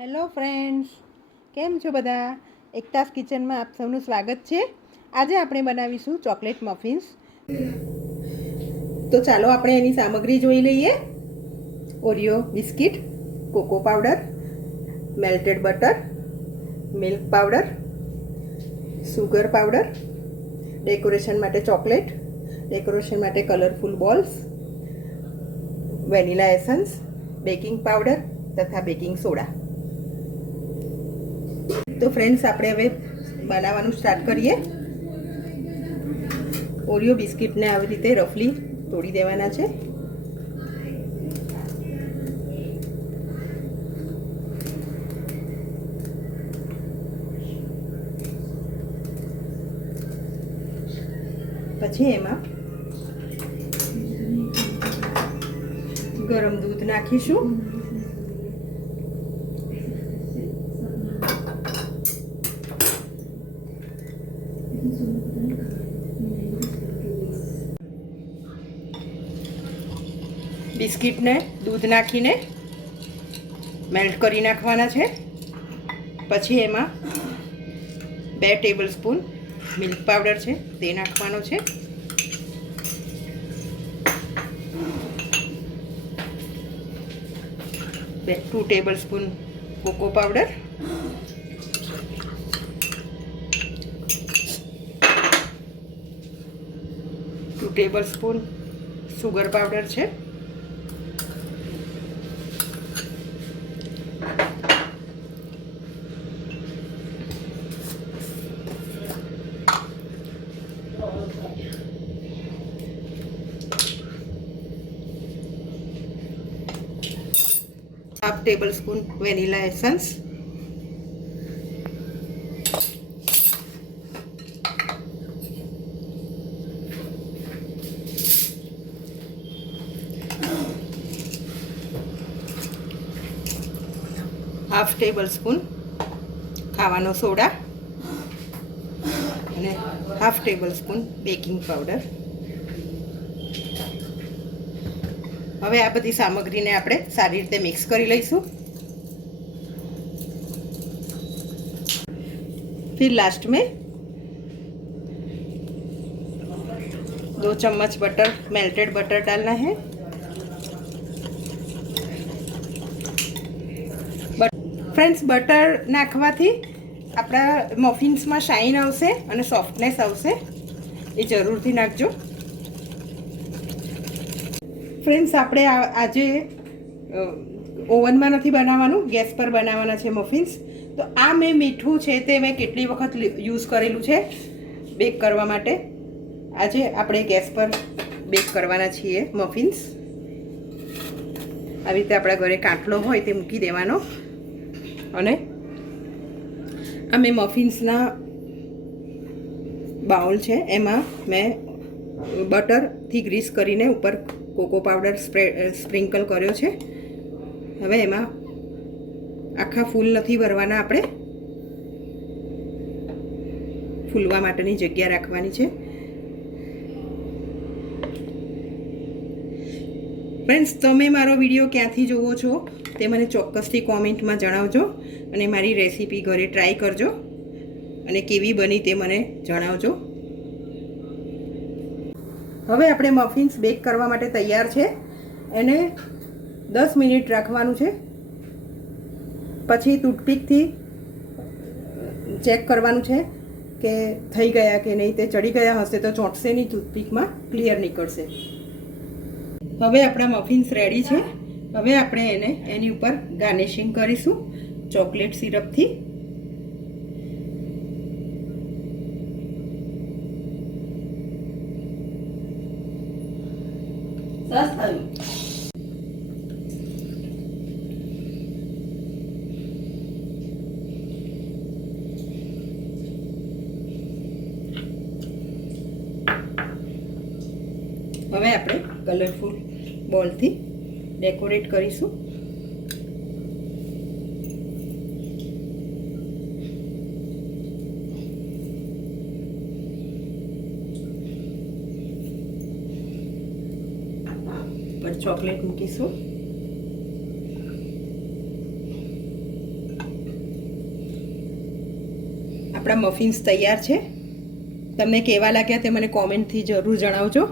Hello friends, કેમ છો બધા? એકતાસ કિચનમાં આપ સૌનું સ્વાગત છે. આજે આપણે બનાવીશું ચોકલેટ મફિન્સ. તો ચાલો આપણે એની સામગ્રી જોઈ લઈએ. Oreo biscuit, cocoa powder, melted butter, milk powder, sugar powder, decoration માટે ચોકલેટ, ડેકોરેશન માટે colourful balls, vanilla essence, baking powder તથા બેકિંગ સોડા. તો ફ્રેન્ડ્સ, આપણે હવે બનાવવાનું સ્ટાર્ટ કરીએ. ઓરિયો બિસ્કિટને આવી રીતે રફલી તોડી દેવાના છે. પછી એમાં ગરમ દૂધ નાખીશું. બિસ્કિટને દૂધ નાખીને મેલ્ટ કરી નાખવાના છે. પછી એમાં 2 ટેબલ સ્પૂન મિલ્ક પાવડર છે તે નાખવાનો છે. બે 2 tablespoon cocoa powder, 2 tablespoon sugar powder છે. Half tablespoon vanilla essence, half tablespoon ખાવાનો સોડા અને half tablespoon baking powder. હવે આ બધી સામગ્રીને આપણે સારી રીતે મિક્સ કરી લઈશું. फिर लास्ट में 2 चम्मच बटर, मेल्टेड बटर डालना है. फ्रेंड्स, बटर नाखवाથી આપણા મફિન્સમાં શાઇન આવશે અને સોફ્ટનેસ આવશે. એ જરૂરથી નાખજો. ફ્રેન્ડ્સ, આપણે આજે ઓવનમાં નથી બનાવવાનું, ગેસ પર બનાવવાના છે મફિન્સ. તો આ મેં મીઠું છે તે મેં કેટલી વખત યુઝ કરેલું છે બેક કરવા માટે. આજે આપણે ગેસ પર બેક કરવાના છીએ મફિન્સ. આવી રીતે આપણા ઘરે કાંઠલો હોય તે મૂકી દેવાનો. અને આ મેં મફિન્સના બાઉલ છે, એમાં મેં બટરથી ગ્રીસ કરીને ઉપર કોકો પાવડર સ્પ્રિંકલ કર્યો છે. હવે એમાં આખા ફૂલ નથી ભરવાના, આપણે ફૂલવા માટેની જગ્યા રાખવાની છે. ફ્રેન્ડ્સ, તમે મારો વિડીયો ક્યાંથી જુઓ છો તે મને ચોક્કસથી કોમેન્ટમાં જણાવજો અને મારી રેસીપી ઘરે ટ્રાય કરજો અને કેવી બની તે મને જણાવજો. હવે આપણે મફિન્સ બેક કરવા માટે તૈયાર છે. એને 10 મિનિટ રાખવાનું છે. પછી ટૂથપીકથી ચેક કરવાનું છે કે થઈ ગયા કે નહીં. તે ચડી ગયા હશે તો ચોંટશે નહીં, ટૂથપીકમાં ક્લિયર નીકળશે. હવે આપણા મફિન્સ રેડી છે. હવે આપણે એની ઉપર ગાર્નિશિંગ કરીશું ચોકલેટ સિરપથી. સરસ થયું. હવે આપણે કલરફુલ બોલથી ડેકોરેટ કરીશું. પર ચોકલેટ મૂકીશું. આપણા મફિન્સ તૈયાર છે. તમને કેવા લાગ્યા તે મને કોમેન્ટથી જરૂર જણાવજો.